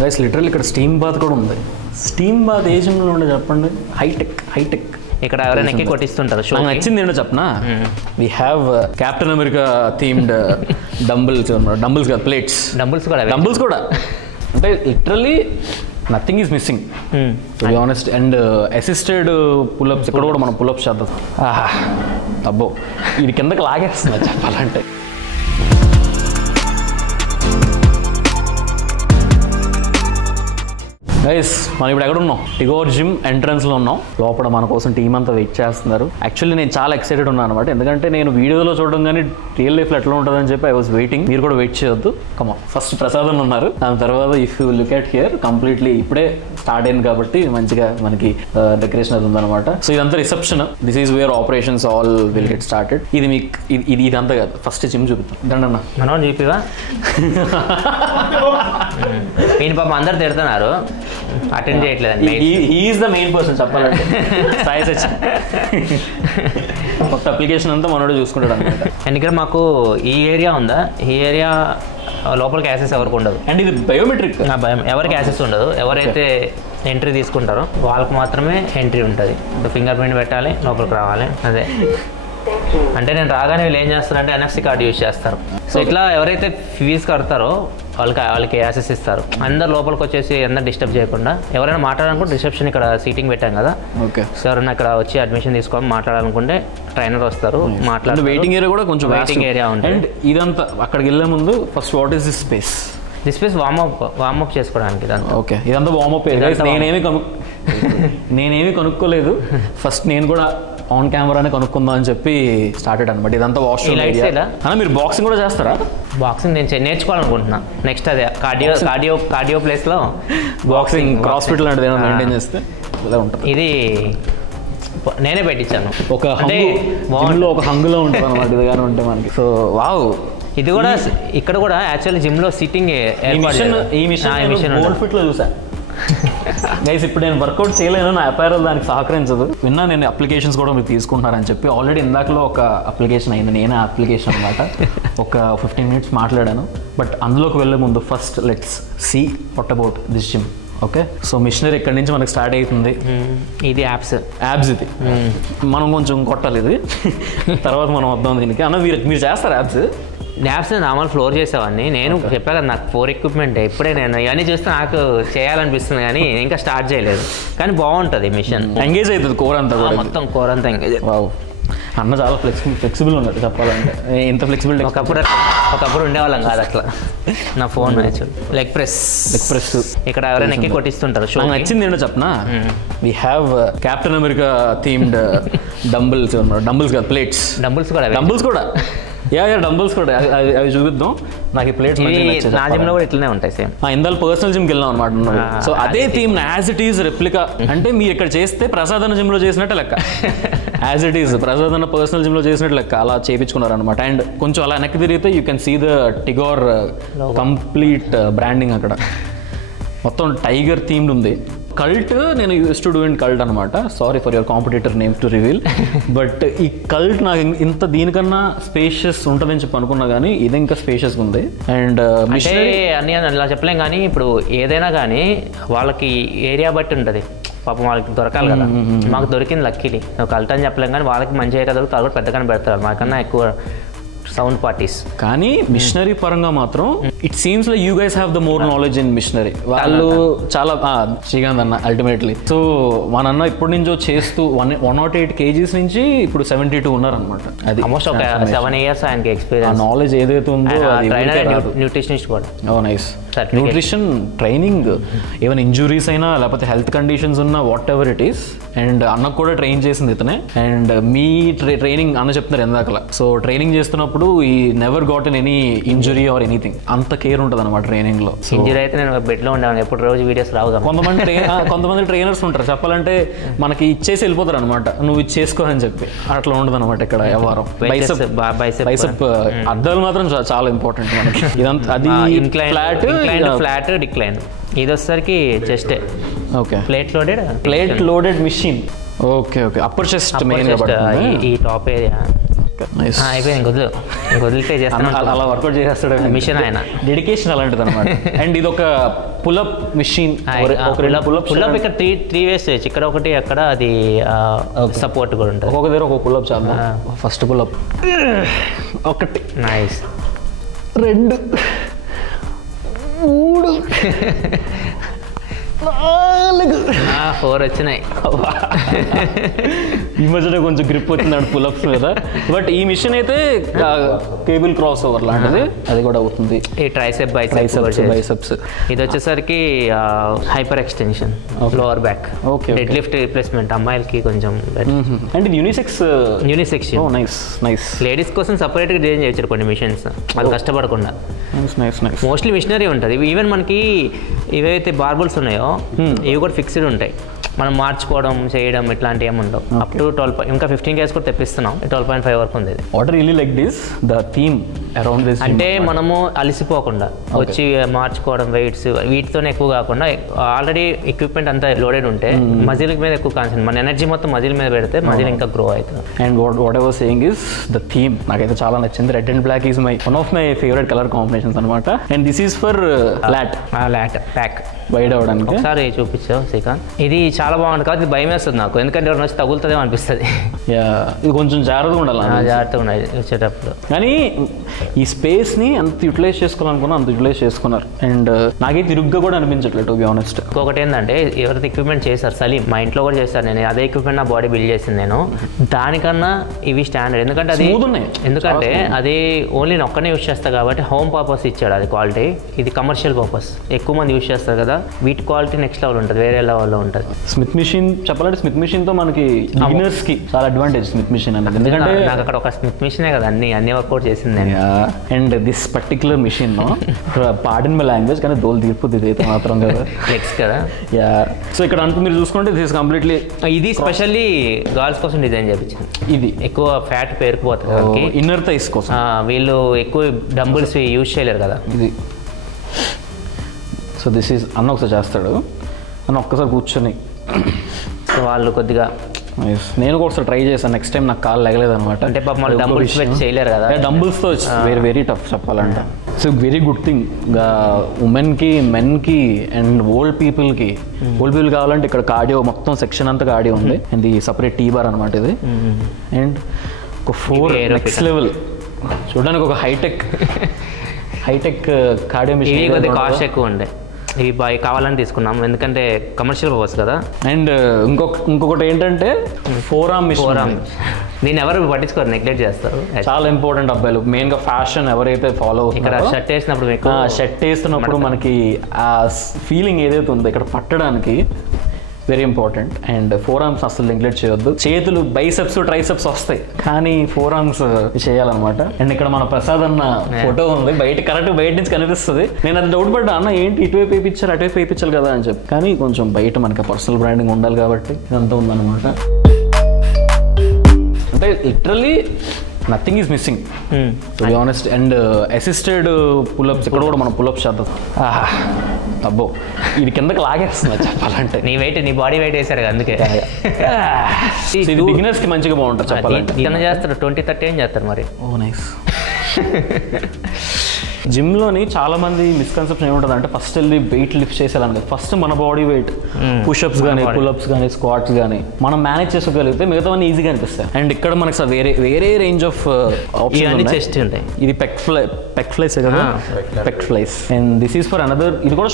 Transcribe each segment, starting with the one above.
Guys literally ఇక్కడ steam bath కూడా ఉంది. స్టీమ్ బాత్ ఏ జిమ్లో ఉండే చెప్పండి? హైటెక్ ఇక్కడ ఎవరైనా ఎక్కి కొట్టిస్తుంటారు. నాకు నచ్చింది ఏంటో చెప్పనా, we have captain America themed dumbbells కాదు, ప్లేట్స్, డంబుల్స్ కూడా అంటే literally nothing is missing to be honest. And assisted pull-ups ఇక్కడ కూడా మనం పుల్అప్స్ చేద్దాం. అబ్బో ఇది కిందకి లాగేస్తుంది చెప్పాలంటే. గైస్ మనం ఇప్పుడు ఎక్కడ ఉన్నాం? టిగోర్ జిమ్ ఎంట్రన్స్లో ఉన్నాం. లోపల మన కోసం టీం అంతా వెయిట్ చేస్తున్నారు. యాక్చువల్లీ నేను చాలా ఎక్సైటెడ్ ఉన్నాను అనమాట, ఎందుకంటే నేను వీడియోలో చూడడం కానీ రియల్ లైఫ్లో ఎట్లా ఉంటుందని చెప్పి ఐ వాజ్ వెయిటింగ్. మీరు కూడా వెయిట్ చేయొద్దు. కమాన్, ఫస్ట్ ప్రసాద్ ఉన్నారు, దాని తర్వాత if you look at here completely ఇప్పుడే స్టార్ట్ అయింది కాబట్టి మంచిగా మనకి డెకరేషన్ అది ఉందన్నమాట. సో ఇదంతా reception, this is where operations all will get started. ఇది మీకు ఇదంతా కాదు, ఫస్ట్ జిమ్ చూపిస్తాం. దండన్న మనం చూపివా? ఈయన పాపం అందరు తిడుతున్నారు, అటెండ్ చేయట్లేదు. ఈజ్ ద మెయిన్ పర్సన్ చెప్పాలంటే. సాయి సచిన్ కొత్త అప్లికేషన్ అంతా మనోడు చూసుకుంటాడు అనమాట. అండ్ ఇక్కడ మాకు ఈ ఏరియా ఉందా, ఈ ఏరియా లోపలికి యాక్సెస్ ఎవరికి ఉండదు. అండ్ ఇది బయోమెట్రిక్, ఎవరికి యాక్సెస్ ఉండదు. ఎవరైతే ఎంట్రీ తీసుకుంటారో వాళ్ళకి మాత్రమే ఎంట్రీ ఉంటుంది. ఫింగర్ ప్రింట్ పెట్టాలి, లోపలికి రావాలి. అదే అంటే నేను రాగానే వీళ్ళు ఏం చేస్తారంటే NFC కార్డు యూజ్ చేస్తారు. సో ఇట్లా ఎవరైతే ఫీజు కడతారో వాళ్ళకి యాక్సెస్ ఇస్తారు. అందరు లోపలికి వచ్చేసి అందరు డిస్టర్బ్ చేయకుండా, ఎవరైనా మాట్లాడాలనుకుంటే రిసెప్షన్ ఇక్కడ సీటింగ్ పెట్టాం కదా, ఓకే. సో ఎవరైనా ఇక్కడ వచ్చి అడ్మిషన్ తీసుకోవాలి మాట్లాడాలనుకుంటే ట్రైనర్ వస్తారు, మాట్లాడు. వెయిటింగ్ ఏరియా కూడా కొంచెం వెయిటింగ్ ఏరియా ఉంటుంది. అండ్ ఇదంతా అక్కడికి వెళ్ళే ముందు first what is this space? This space warm up చేసుకోవడానికి. ఓకే, ఇదంతా వార్మప్. నేనేమి కనుక్కోలేదు, ఫస్ట్ నేను కూడా ఆన్ కెమెరానే కనుక్కుందాం అని చెప్పి స్టార్టెడ్ అనమాట. ఇదంతా వాష్రూమ్ ఏరియా. మీరు బాక్సింగ్ కూడా చేస్తారా? బాక్సింగ్ నేను నేర్చుకోవాలనుకుంటున్నా నెక్స్ట్. అదే కార్డియో ప్లేస్లో బాక్సింగ్ క్రాస్ఫిట్ లాంటిది ఏమైనా మెయింటైన్ చేస్తే ఇలా ఉంటుంది. ఇది నేనే పెట్టించాను, ఒక హంగులో ఉంటుంది అనమాట ఇది కానీ ఉంటే మనకి. సో వావ్, ఇది కూడా ఇక్కడ కూడా యాక్చువల్లీ జిమ్లో సిట్టింగ్ ఈ మిషన్ గోల్డ్ ఫిట్లో చూసా. గైస్ ఇప్పుడు నేను వర్కౌట్ చేయలేను, నా అపైరల్ దానికి సహకరించదు. విన్నా నేను అప్లికేషన్స్ కూడా మీరు తీసుకుంటున్నారని చెప్పి. ఆల్రెడీ ఇందాకలో ఒక అప్లికేషన్ అయింది, నేనే అప్లికేషన్ అనమాట. ఒక 15 minutes మాట్లాడాను. బట్ అందులోకి వెళ్ళే ముందు first let's see what about this gym. Okay, so machinery ఇక్కడ నుంచి మనకి స్టార్ట్ అవుతుంది. ఇది యాబ్స్ ఇది మనం కొంచెం కొట్టాలి, ఇది తర్వాత మనం వద్దాం దీనికి. అన్న మీరు చేస్తారు ల్యాబ్స్ నార్మల్ ఫ్లోర్ చేసేవాడిని. నేను చెప్పా కదా నాకు 4 equipment. ఇప్పుడే నేను ఇవన్నీ చూస్తే నాకు చేయాలనిపిస్తుంది కానీ ఇంకా స్టార్ట్ చేయలేదు. కానీ బాగుంటుంది మిషన్, ఎంగేజ్ అవుతుంది కోర్ అంతా, మొత్తం కోర్ అంతా ఎంగేజ్. అన్న చాలా ఫ్లెక్సిబుల్ ఉన్నాడు చెప్పాలంటే. ఎంత ఫ్లెక్సిబిలిటీ ఒకప్పుడు ఉండేవాళ్ళం కాదు అట్లా. నా ఫోన్ లెగ్ ప్రెస్ ఇక్కడ ఎవరైనా ఎక్కి కొట్టిస్తుంటారు. నాకు నచ్చింది ఏంటో చెప్పనా, we have captain America themed dumbbells కాదు, ప్లేట్స్, డంబుల్స్ కూడా డంబుల్స్ కూడా అవి చూపిద్దాం. నాకు ఈ ప్లేట్స్ నా జిమ్లో కూడా ఇట్లనే ఉంటాయి సేమ్. ఇందాక పర్సనల్ జిమ్కి వెళ్ళాం అనమాట. సో అదే theme as it is replica. అంటే మీరు ఇక్కడ చేస్తే ప్రసాద్ అన్న జిమ్లో చేసినట్టే లెక్క, యాజ్ ఇట్ ఈస్ ప్రసాద్ అన్న పర్సనల్ జిమ్లో చేసినట్టు లెక్క అలా చేయించుకున్నారు అనమాట. అండ్ కొంచెం అలా వెనక్కి తిరిగితే you can see the Tigor complete branding. అక్కడ మొత్తం టైగర్ థీమ్డ్ ఉంది. కల్ట్ నేను use to do in cult అనమాట. Sorry for your competitor names to reveal. But ఈ కల్ట్ నాకు ఇంత దీనికన్నా స్పేషియస్ ఉంటుందని చెప్పి అనుకున్నా కానీ ఇది ఇంకా స్పేషియస్గా ఉంది. అండ్ అన్ని అలా చెప్పలేం కానీ ఇప్పుడు ఏదైనా కానీ వాళ్ళకి ఏరియా బట్టి ఉంటుంది. పాపం వాళ్ళకి దొరకాలి కదా, మాకు దొరికింది లక్కీలీ. కల్ట్ అని చెప్పలేం కానీ వాళ్ళకి మంచి ఏరియా దొరుకుతుంది, కూడా పెద్దగానే పెడతారు మాకన్నా ఎక్కువ సౌండ్ పార్టీస్. కానీ మిషనరీ పరంగా మాత్రం it seems like you guys have the more knowledge in machinery. వాళ్ళు చాలా శ్రీకాంత్ అన్న అల్టిమేట్లీ. సో మన అన్న ఇప్పటి నుంచో చేస్తూ 108 kgs నుంచి ఇప్పుడు 72 ఉన్నారనమాట. అది ఆల్మోస్ట్ ఒక 7 years ఆయనకి ఎక్స్పీరియన్స్. నాలెడ్జ్ ఏదైతే ఉందో న్యూట్రిషనిస్ట్ కూడా. Nice nutrition training, even injuries అయినా లేకపోతే హెల్త్ కండిషన్స్ ఉన్నా what ever it is. And అన్నకు కూడా ట్రైన్ చేసింది ఇతనే. అండ్ మీ ట్రైనింగ్ అన్న చెప్తున్నారు ఎందాకలా. సో ట్రైనింగ్ చేస్తున్నప్పుడు ఈ never got in any injury or anything. అంత కేర్ ఉంటుంది అనమాట ట్రైనింగ్ లో. ఇంజురీ అయితే నేను బెడ్ లో ఉండేవాడిని, ఎప్పుడు రోజు వీడియోస్ రావు. కొంతమంది ట్రైనర్స్ ఉంటారు చెప్పాలంటే మనకి ఇచ్చేసి వెళ్ళిపోతారు అనమాట, నువ్వు ఇది చేసుకో అని చెప్పి. అట్లా ఉండదు అనమాట ఇక్కడ వ్యవహారం. బైసెప్ అద్దాలు మాత్రం చాలా ఇంపార్టెంట్ మనకి. ఇదంతా అది ఫ్లాట్ డిక్లైన్. ఇది వచ్చేసరికి chest. Okay, plate loaded machine. Okay, upper chest main. ఈ టాప్ ఏరియా అయిపోయింది వదిలితే చేస్తాను. అలా వర్కౌట్ చేసేస్తాడు మిషన్ ఆయన డెడికేషన్ అలాంటిది అనమాట. అండ్ ఇది ఒక పుల్అప్ మిషన్. పుల్అప్ ఇక్కడ త్రీ వేస్ చేయొచ్చు, ఇక్కడ ఒకటి అక్కడ అది సపోర్ట్ కూడా ఉంటుంది. ఒక్కొక్క దగ్గర ఒక్కొక్క పుల్అప్ చేద్దాం. ఫస్ట్ పుల్అప్ 1 నైస్ 2 3 4 వచ్చినాయి. ఈ మధ్యన కొంచెం గ్రిప్ వచ్చింది పుల్అప్స్ కదా. బట్ ఈ మిషన్ అయితే కేబుల్ క్రాస్ ఓవర్ లాంటిది, అది కూడా అవుతుంది. ఈ ట్రైసెప్ బైసెప్స్. ఇది వచ్చేసరికి hyper extension lower back. Dead lift replacement అమ్మాయిలకి కొంచెం. అండ్ ఇది యూనిసెక్స్. నైస్. లేడీస్ కోసం సపరేట్ గా డిజైన్ చేయొచ్చు కొన్ని మిషన్స్, వాళ్ళు కష్టపడకుండా. మోస్ట్లీ మిషనరీ ఉంటుంది. ఈవెన్ మనకి ఇవైతే బార్బుల్స్ ఉన్నాయో ఇవి కూడా ఫిక్స్డ్ ఉంటాయి, మనం మార్చుకోవడం చేయడం ఇట్లాంటివి ఏమి ఉండవు. అప్ టు 12 ఇంకా 15 కేస్ కూడా తెప్పిస్తున్నాం. 12.5 వరకు ఉంది. What really like this the theme around this అంటే మనము అలసిపోకుండా వచ్చి మార్చుకోవడం వెయిట్స్ వీటితోనే ఎక్కువ కాకుండా ఆల్రెడీ ఎక్విప్మెంట్ అంతా లోడెడ్ ఉంటే మజిల్ మీద ఎక్కువ కాన్సెంట్రేట్, మన ఎనర్జీ మొత్తం మజిల్ మీద పెడితే మజిల్ ఇంకా గ్రో అవుతుంది. And whatever saying is the theme నాకైతే చాలా నచ్చింది. Red and black is one of my favourite colour combinations అనమాట. And this is for lat pack wide అవడానికి. ఒకసారి చూపించావు శ్రీకాంత్, ఇది చాలా బాగుంటుంది. కాబట్టి భయం వేస్తుంది నాకు, ఎందుకంటే ఎవరు వచ్చి తగులుతుందేమో అనిపిస్తుంది. ఇది కొంచెం జాగ్రత్తగా ఉండాలి. జాగ్రత్తగా ఉండాలి వచ్చేటప్పుడు. కానీ ఈ స్పేస్ ని అంత యూటిలైజ్ చేసుకోవాలనుకున్నా అంత యూటిలైజ్ చేసుకున్నారు. అండ్ నాకే తిరుగ్గా కూడా అనిపించట్లేదు టు బి ఆనెస్ట్. ఇంకొకటి ఏంటంటే ఎవరైతే ఎక్విప్మెంట్ చేశారు, సలీం మా ఇంట్లో కూడా చేశారు. నేను అదే ఎక్విప్మెంట్ నా బాడీ బిల్డ్ చేసింది. నేను దానికన్నా ఇవి స్టాండర్డ్, ఎందుకంటే అది ఎందుకంటే అది ఓన్లీ నేను ఒక్కనే యూజ్ చేస్తాను కాబట్టి హోమ్ పర్పస్ ఇచ్చాడు అది క్వాలిటీ. ఇది కమర్షియల్ పర్పస్, ఎక్కువ మంది యూజ్ చేస్తారు కదా, వీటి క్వాలిటీ నెక్స్ట్ లెవెల్ ఉంటుంది, వేరే లెవెల్లో ఉంటుంది. స్మిత్ మిషన్ చెప్పాలంటే స్మిత్ మిషన్ తో మనకి బిగినర్స్ కి చాలా అడ్వాంటేజ్ స్మిత్ మిషన్ అనేది. ఎందుకంటే నాకు అక్కడ ఒక స్మిత్ మిషనే కదా అన్ని వర్కౌట్ చేసింది. And this particular machine pardon my language కానీ దోలు తీర్పుది అయితే మాత్రం కదా లెగ్స్ కదా. సో ఇక్కడ అంటూ మీరు చూసుకుంటే దిస్ కంప్లీట్లీ ఇది స్పెషల్లీ గర్ల్స్ కోసం డిజైన్ చేయించింది. ఇది ఎక్కువ ఫ్యాట్ పేరుకుపోతుంది ఇన్నర్ థైస్ కోసం. వీళ్ళు ఎక్కువ డంబుల్స్ యూజ్ చేయలేరు కదా ఇది. సో దిస్ ఈజ్ అన్న ఒకసారి చేస్తాడు, అన్న ఒక్కసారి కూర్చొని వాళ్ళు కొద్దిగా నేను కూడా ఒకసారి ట్రై చేశాను. నెక్స్ట్ టైం నాకు కాలు లెగలేదు అనమాట. అంటే పాపం డంబుల్స్ చేయలేరు కదా, డంబుల్స్తో వెరీ టఫ్ చెప్పాలంటే. సో వెరీ గుడ్ థింగ్ ఉమెన్కి మెన్కి అండ్ ఓల్డ్ పీపుల్కి. ఓల్డ్ పీపుల్ కావాలంటే ఇక్కడ కార్డియో మొత్తం సెక్షన్ అంతా కార్డియో ఉంది. అండ్ ఇది సపరేట్ టీ బార్ అనమాట ఇది. అండ్ ఒక 4 నెక్స్ట్ లెవెల్ చూడడానికి ఒక హైటెక్ కార్డియో మిషన్. కొద్దిగా కాస్ట్ ఎక్కువ ఉండే, ఇవి బాగా కావాలని తీసుకున్నాం ఎందుకంటే కమర్షియల్ పర్పస్ కదా. అండ్ ఇంకొకటి ఏంటంటే ఫోర్ ఆర్మ్ దీన్ని ఎవరు పట్టించుకోరు, నెగ్లెక్ట్ చేస్తారు. చాలా ఇంపార్టెంట్ అబ్బాయిలు మెయిన్ గా ఫ్యాషన్ ఎవరైతే ఫాలో అవుతున్నారో షర్ట్ వేసినప్పుడు షర్ట్ వేస్తున్నప్పుడు మనకి ఆ ఫీలింగ్ ఏదైతే ఉందో ఇక్కడ పట్టడానికి very important. And four arms అసలు నెగ్లెక్ట్ చేయొద్దు. చేతులు బైసెప్స్ ట్రైసెప్స్ వస్తాయి కానీ ఫోర్ ఆర్మ్స్ చేయాలన్నమాట. అండ్ ఇక్కడ మన ప్రసాద్ అన్న ఫోటో ఉంది, కరెక్ట్ బయట నుంచి కనిపిస్తుంది. నేను అది డౌట్ పడ్డా, అన్న ఏంటి ఇటువైపు వేయించారు అటువైపు వేయించాలి కదా అని చెప్పి. కానీ కొంచెం బయట మనకి పర్సనల్ బ్రాండింగ్ ఉండాలి కాబట్టి ఇదంతా ఉందన్నమాట. అంటే literally nothing is missing to be honest. And assisted pull-ups ఇక్కడ కూడా మనం పుల్అప్స్ చేద్దాం. అబ్బో ఇది కిందకి లాగేస్తున్నా చెప్పాలంటే. నీ వెయిట్ నీ బాడీ వెయిట్ వేసారు కదా అందుకే. ఇది బిగినర్స్ కి మంచిగా బాగుంటుంది చెప్పాలంటే. ఎంత చేస్తారు 20-30 ఏం చేస్తారు మరి. ఓ నైస్. జిమ్లోని చాలా మంది మిస్కన్సెప్షన్ ఏముంటుంది అంటే ఫస్ట్ వెళ్ళి వెయిట్ లిఫ్ట్ చేసేయాలని కదా. ఫస్ట్ మన బాడీ వెయిట్ పుషప్స్ కానీ పుల్అప్స్ కానీ స్క్వాట్స్ కానీ మనం మేనేజ్ చేసుకోగలిగితే మిగతావన్నీ ఈజీగా అనిపిస్తాయి. అండ్ ఇక్కడ మనకి వేరే రేంజ్ ఆఫ్ ఆప్షన్స్ చెస్ట్ ఉంటాయి. ఇది పెక్ ఫ్లైస్ కదా, pec flies. And this is for another, ఇది కూడా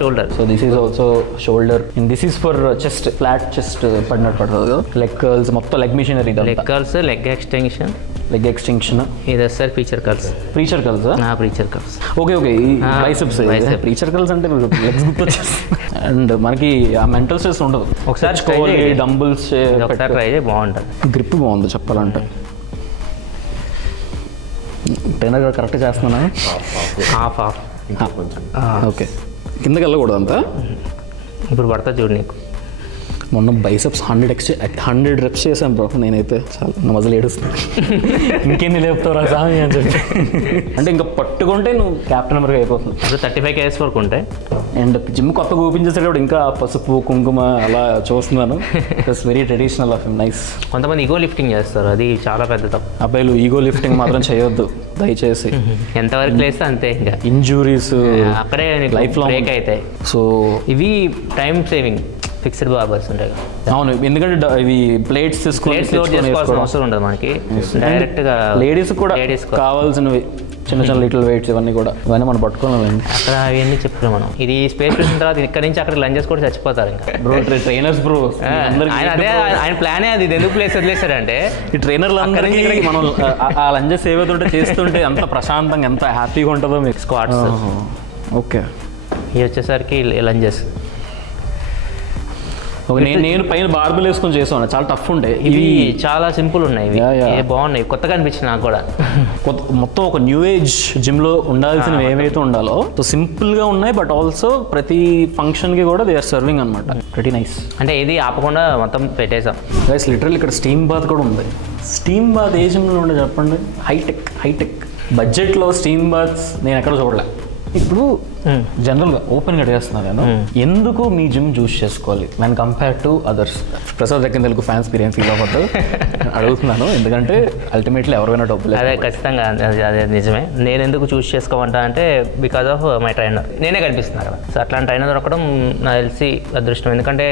shoulder. So this is also shoulder. And this is for chest, flat chest పడినట్టు పడుతుంది కదా. లెగ్ కర్ల్స్ మొత్తం leg machinery, leg curls, leg extension, ఇది sir preacher curls. Preacher curls okay biceps. Preacher curls అంటే legs గుర్తొచ్చేస్తుంది. And మనకి ఆ mental stress ఉండదు. ఒకసారి డంబుల్స్ ట్రై చేయి, బాగుంటుంది. గ్రిప్ బాగుంది చెప్పాలంటే. ట్రైనర్ గారు కరెక్ట్ చేస్తున్నానా? హాఫ్ ఓకే కిందకి వెళ్ళకూడదు అంతా. ఇప్పుడు పడతా చూడు నీకు. మొన్న బైసెప్స్ 100 రెప్స్ చేశాను బ్రో. నేనైతే చాలా నా మజలు ఏడుస్తాను. ఇంకెన్ని లేపుతావురా సామి అని చెప్పి. అంటే ఇంకా పట్టుకుంటే నువ్వు క్యాప్టెన్ నెంబర్గా అయిపోతుంది. ఇప్పుడు 35 kgs వరకు ఉంటాయి. అండ్ జిమ్ కొత్తగా ఓపెన్ చేసేటప్పుడు ఇంకా పసుపు కుంకుమ అలా చూస్తున్నాను. It's very traditional of him. Nice. కొంతమంది ఈగో లిఫ్టింగ్ చేస్తారు, అది చాలా పెద్ద తప్పు. అబ్బాయిలు ఈగో లిఫ్టింగ్ మాత్రం చేయొద్దు దయచేసి. ఎంతవరకు లేస్తే అంతే, ఇంకా ఇంజురీస్ అక్కడే లైఫ్ లో బ్రేక్ అవుతాయి. సో ఇవి టైం సేవింగ్ ఫిక్స్డ్ బార్బర్స్ ఉంటాయి. అవును, ఎందుకంటే ఇవి ప్లేట్స్ లోడ్ చేసుకోవాల్సిన అవసరం ఉండదు మనకి. డైరెక్ట్ గా లేడీస్ కూడా కావాల్సినవి చిన్న చిన్న లిటిల్ వెయిట్స్ ఇవన్నీ మనం పట్టుకోవాలండి. అక్కడ అవన్నీ చెప్పారు మనం. ఇది స్పేస్ పెట్టిన తర్వాత ఇక్కడ నుంచి అక్కడ లంచెస్ కూడా చచ్చిపోతారు ఇంకా. బ్రో ట్రైనర్స్ బ్రో అదే ఆయన ప్లానే అది. ఎందుకు ప్లేస్ వదిలేసాడంటే ఈ ట్రైనర్లు అందరికీ మనం ఆ లంచెస్ ఏవైతే చేస్తుంటే ఎంత ప్రశాంతంగా ఎంత హ్యాపీగా ఉంటుందో మీకు. స్క్వాట్స్. ఓకే, ఇవి వచ్చేసరికి లంచెస్. నేను పైన బార్బుల్ వేసుకొని చేసాను, చాలా టఫ్ ఉంటాయి. ఇవి చాలా సింపుల్ ఉన్నాయి, ఇవి బాగున్నాయి, కొత్తగా అనిపించింది నాకు కూడా. మొత్తం ఒక న్యూ ఏజ్ జిమ్ లో ఉండాల్సినవి ఏవైతే ఉండాలో సో సింపుల్ గా ఉన్నాయి. బట్ ఆల్సో ప్రతి ఫంక్షన్ కి కూడా దే ఆర్ సర్వింగ్ అనమాట. Very nice. అంటే ఇది ఆపకుండా మొత్తం పెట్టేసాం. గైస్ లిటరల్ ఇక్కడ స్టీమ్ బాత్ కూడా ఉంది. స్టీమ్ బాత్ ఏ జిమ్ లో ఉండే చెప్పండి? హైటెక్ బడ్జెట్ లో స్టీమ్ బాత్స్ నేను ఎక్కడ చూడలే. ఇప్పుడు జనరల్గా ఓపెన్గా చేస్తున్నాను నేను, ఎందుకు మీ జిమ్ చూస్ చేసుకోవాలి when compare to others? Prasad దగ్గర తెలుగు ఫ్యాన్స్ ఫీల్ అవ్వద్దు అడుగుతున్నాను, ఎందుకంటే అల్టిమేట్లీ ఎవరైనా డబ్బులు. అదే ఖచ్చితంగా, అదే నిజమే. నేను ఎందుకు చూస్ చేసుకోమంటా అంటే బికాస్ ఆఫ్ మై ట్రైనర్. నేనే కనిపిస్తున్నా కదా, సో అట్లాంటి ట్రైనర్ దొరకడం నాకు తెలిసి అదృష్టం. ఎందుకంటే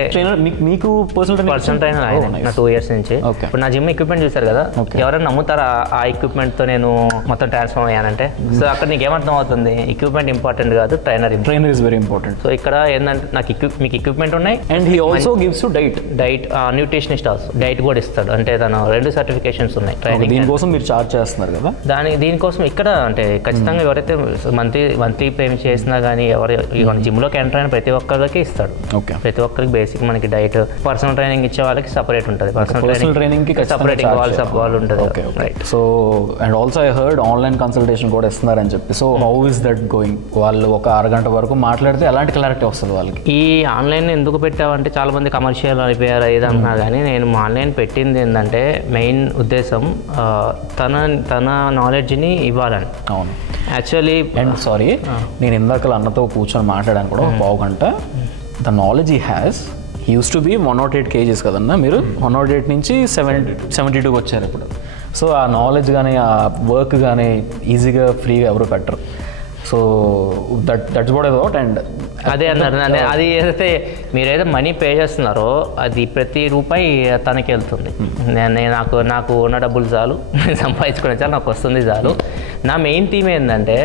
మీకు పర్సనల్ ట్రైనర్ ఆయన నా 2 years నుంచి. ఇప్పుడు నా జిమ్ ఎక్విప్మెంట్ చూసారు కదా, ఎవరైనా నమ్ముతారా ఆ ఎక్విప్మెంట్తో నేను మొత్తం ట్రాన్స్ఫార్మ్ అయ్యానంటే? సో అక్కడ నీకు ఏమర్థం అవుతుంది? ఎక్విప్మెంట్ ఇంపార్టెంట్ కాదు, trainer is very important. So ఇక్కడ ఏంటంటే నాకు మీకు ఎక్విప్మెంట్ ఉన్నాయి and he also gives you diet nutritionist also diet కూడా ఇస్తాడు. అంటే తను 2 సర్టిఫికేషన్స్ ఉన్నాయి ట్రైనింగ్. దీనికోసం మీరు చార్జ్ చేస్తున్నారు కదా? దీనికోసం ఇక్కడ అంటే ఖచ్చితంగా ఎవరైతే మంత్లీ పేమెంట్ చేసినా కానీ ఎవరు జిమ్లోకి ఎంటర్ అయిన ప్రతి ఒక్కరికి ఇస్తాడు. ప్రతి ఒక్కరికి బేసిక్ మనకి డైట్. పర్సనల్ ట్రైనింగ్ ఇచ్చే వాళ్ళకి సపరేట్ ఉంటుంది, పర్సనల్ ట్రైనింగ్ కి సపరేట్ వాళ్ళు ఉంటుంది. So and also I heard online consultation కూడా ఇస్తున్నారని చెప్పి. So how is that going? వాళ్ళు ఒక అరగంట వరకు మాట్లాడితే ఎలాంటి క్లారిటీ వస్తుంది వాళ్ళకి? ఈ ఆన్లైన్ ఎందుకు పెట్టావంటే చాలా మంది కమర్షియల్ అయిపోయారు ఏదన్నా కానీ, నేను ఆన్లైన్ పెట్టింది ఏంటంటే మెయిన్ ఉద్దేశం తన నాలెడ్జ్ని ఇవ్వాలని. అవును, యాక్చువల్లీ. అండ్ సారీ, నేను ఇందాక అన్నతో కూర్చొని మాట్లాడాను కూడా 1.5 గంట. The knowledge he has, he use to be 108 kgs కదన్నా, మీరు 108 నుంచి 72 వచ్చారు ఇప్పుడు. సో ఆ నాలెడ్జ్ కానీ ఆ వర్క్ కానీ ఈజీగా ఫ్రీగా ఎవరు పెట్టరు. So that's what I thought. And అదే అన్నారు, అది ఏదైతే మీరేదో మనీ పే చేస్తున్నారో అది ప్రతి రూపాయి తనకి వెళ్తుంది. నాకు ఉన్న డబ్బులు చాలు, సంపాదించుకునే చాలు, నాకు వస్తుంది చాలు. నా మెయిన్ థీమ్ ఏంటంటే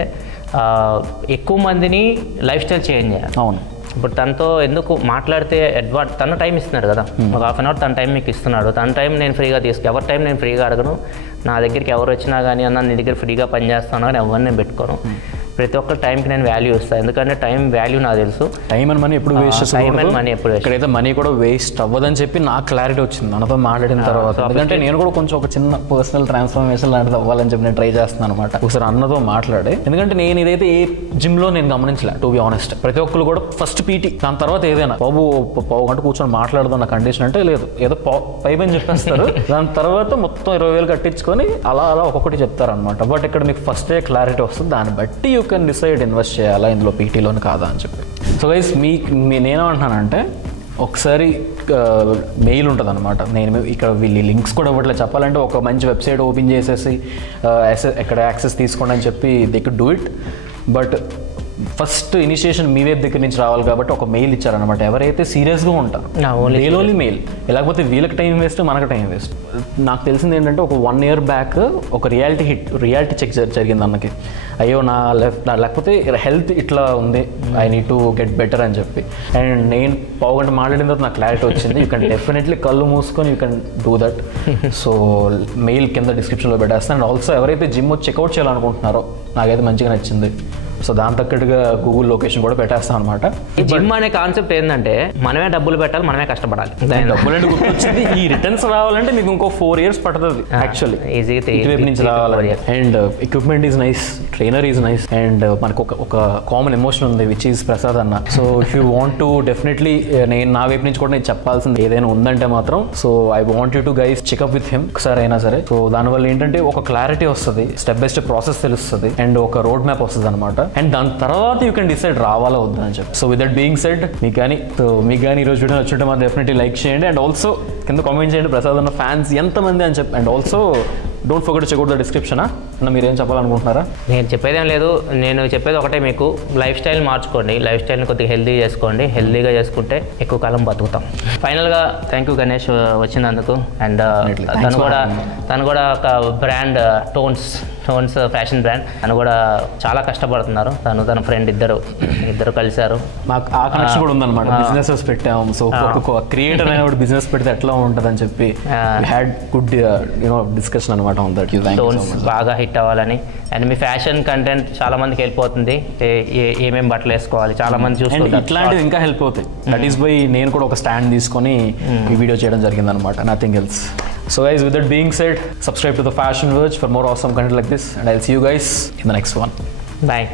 ఎక్కువ మందిని లైఫ్ స్టైల్ చేంజ్ చేయాలి. అవును, ఇప్పుడు తనతో ఎందుకు మాట్లాడితే తన టైం ఇస్తున్నాడు కదా, ఒక 1/2 hour తన టైం మీకు ఇస్తున్నాడు. తన టైం నేను ఫ్రీగా ఎవరి టైం నేను ఫ్రీగా అడగను. నా దగ్గరికి ఎవరు వచ్చినా కానీ అన్న నీ దగ్గర ఫ్రీగా పనిచేస్తాను కానీ ఎవరిని నేను పెట్టుకోను. ప్రతి ఒక్క టైంకి నేను వాల్యూ ఇస్తాను, ఎందుకంటే టైం వాల్యూ నాకు తెలుసు. టైం అండ్ మనీ ఎప్పుడు వేస్ట్ ఎప్పుడు ఇక్కడైతే మనీ కూడా వేస్ట్ అవ్వదని చెప్పి నాకు క్లారిటీ వచ్చింది మనతో మాట్లాడిన తర్వాత. ఎందుకంటే నేను కూడా కొంచెం ఒక చిన్న పర్సనల్ ట్రాన్స్ఫర్మేషన్ లాంటిది అవ్వాలని చెప్పి నేను ట్రై చేస్తున్నాను అనమాట. ఒకసారి అన్నతో మాట్లాడే, ఎందుకంటే నేను ఇదైతే ఏ జిమ్లో నేను గమనించలే టు బి ఆనెస్ట్. ప్రతి ఒక్కరు కూడా ఫస్ట్ పీటీ, దాని తర్వాత ఏదైనా బాబు 1/2 గంట కూర్చొని మాట్లాడదాం నా కండిషన్ అంటే లేదు, ఏదో పైపని చెప్పేస్తారు. దాని తర్వాత మొత్తం 20,000 కట్టించుకొని అలా ఒక్కొక్కటి చెప్తారు అనమాట. బట్ ఇక్కడ మీకు ఫస్టే క్లారిటీ వస్తుంది, దాన్ని బట్టి యూ కెన్ డిసైడ్ ఇన్వెస్ట్ చేయాలా ఇందులో పీటీలోని కాదా అని చెప్పి. సో గైస్ నేనేమంటున్నానంటే ఒకసారి మెయిల్ ఉంటుంది అనమాట. నేను ఇక్కడ వీళ్ళు లింక్స్ కూడా ఇవ్వట్లేదు చెప్పాలంటే. ఒక మంచి వెబ్సైట్ ఓపెన్ చేసేసి ఎక్కడ యాక్సెస్ తీసుకోండి అని చెప్పి they could do it. But first initiation మీ వైపు దగ్గర నుంచి రావాలి కాబట్టి ఒక మెయిల్ ఇచ్చారనమాట. ఎవరైతే సీరియస్గా ఉంటారు ఓన్లీ మెయిల్, లేకపోతే వీళ్ళకి టైం వేస్ట్ మనకు టైం వేస్ట్. నాకు తెలిసింది ఏంటంటే ఒక 1 year బ్యాక్ ఒక రియాలిటీ చెక్ జరిగింది అన్నకి. అయ్యో నా లేకపోతే హెల్త్ ఇట్లా ఉంది, I need to get better అని చెప్పి. అండ్ నేను 1/2 గంట మాట్లాడిన తర్వాత నాకు క్లారిటీ వచ్చింది. యూ కెన్ డెఫినెట్లీ కళ్ళు మూసుకొని you can do that. So mail కింద డిస్క్రిప్షన్లో పెట్టేస్తాను. అండ్ ఆల్సో ఎవరైతే జిమ్ చెక్అవుట్ చేయాలనుకుంటున్నారో నాకైతే మంచిగా నచ్చింది. సో దాని తగ్గట్టుగా గూగుల్ లొకేషన్ కూడా పెట్టేస్తాం అనమాట. ఈ జిమ్ అనే కాన్సెప్ట్ ఏంటంటే మనమే డబ్బులు పెట్టాలి, మనమే కష్టపడాలి. డబ్బులు అంటే గుర్తొచ్చింది, ఈ రిటర్న్స్ రావాలంటే మీకు ఇంకో 4 years పడుతుంది యాక్చువల్లీ ఇటువైపు నుంచి రావాలి. And equipment is nice, trainer is nice, and మనకు ఒక కామన్ ఎమోషన్ ఉంది విచ్ ఈజ్ ప్రసాద్ అన్న. So if you want to definitely నేను నా వైపు నుంచి కూడా నేను చెప్పాల్సింది ఏదైనా ఉందంటే మాత్రం, so I want you to guys checkup with him ఒకసారి అయినా సరే. సో దానివల్ల ఏంటంటే ఒక క్లారిటీ వస్తుంది, స్టెప్ బై స్టెప్ ప్రాసెస్ తెలుస్తుంది, అండ్ ఒక రోడ్ మ్యాప్ వస్తుంది అనమాట. అండ్ దాని తర్వాత యూ కెన్ డిసైడ్ రావాలా వద్దా అని చెప్పి. So with that being said, మీకు కానీ ఈరోజు వీడియో నచ్చుంటే మాత్రం డెఫినెట్లీ లైక్ చేయండి. అండ్ ఆల్సో కింద కామెంట్ చేయండి ప్రసాద్ అన్న ఫ్యాన్స్ ఎంతమంది అని చెప్పి. And also don't forget to check out the description. అన్న మీరేం చెప్పాలనుకుంటున్నారా? నేను చెప్పేదేం లేదు, నేను చెప్పేది ఒకటే, మీకు లైఫ్ స్టైల్ మార్చుకోండి, లైఫ్ స్టైల్ని కొద్దిగా హెల్తీ చేసుకోండి. హెల్తీగా చేసుకుంటే ఎక్కువ కాలం బతుకుతాం. ఫైనల్గా థ్యాంక్ యూ గణేష్ వచ్చినందుకు. అండ్ తను కూడా ఒక బ్రాండ్ టోన్స్ ఫ్యాషన్ బ్రాండ్, తను కూడా చాలా కష్టపడుతున్నారు. తన ఫ్రెండ్ ఇద్దరు కలిశారు. మాకు ఆ కనెక్షన్ కూడా ఉందన్నమాట. బిజినెసెస్ పెట్టాము. సో ఒక క్రియేటర్ అయిన బిజినెస్ పెడితే ఎట్లా ఉంటుంది అని చెప్పి హ్యాడ్ గుడ్ డిస్కషన్ అనమాట. టోన్స్ బాగా హిట్ అవ్వాలని. అండ్ మీ ఫ్యాషన్ కంటెంట్ చాలా మందికి హెల్ప్ అవుతుంది. ఏమేమి బట్టలు వేసుకోవాలి చాలా మంది చూసుకుంటారు. ఇట్లాంటివి ఇంకా హెల్ప్ అవుతాయి. దట్ ఈస్ బై నేను కూడా ఒక స్టాండ్ తీసుకొని ఈ వీడియో చేయడం జరిగింది అనమాట. Nothing else. So guys, with that being said, subscribe to the Fashion Verge for more awesome content like this, and I'll see you guys in the next one. Bye.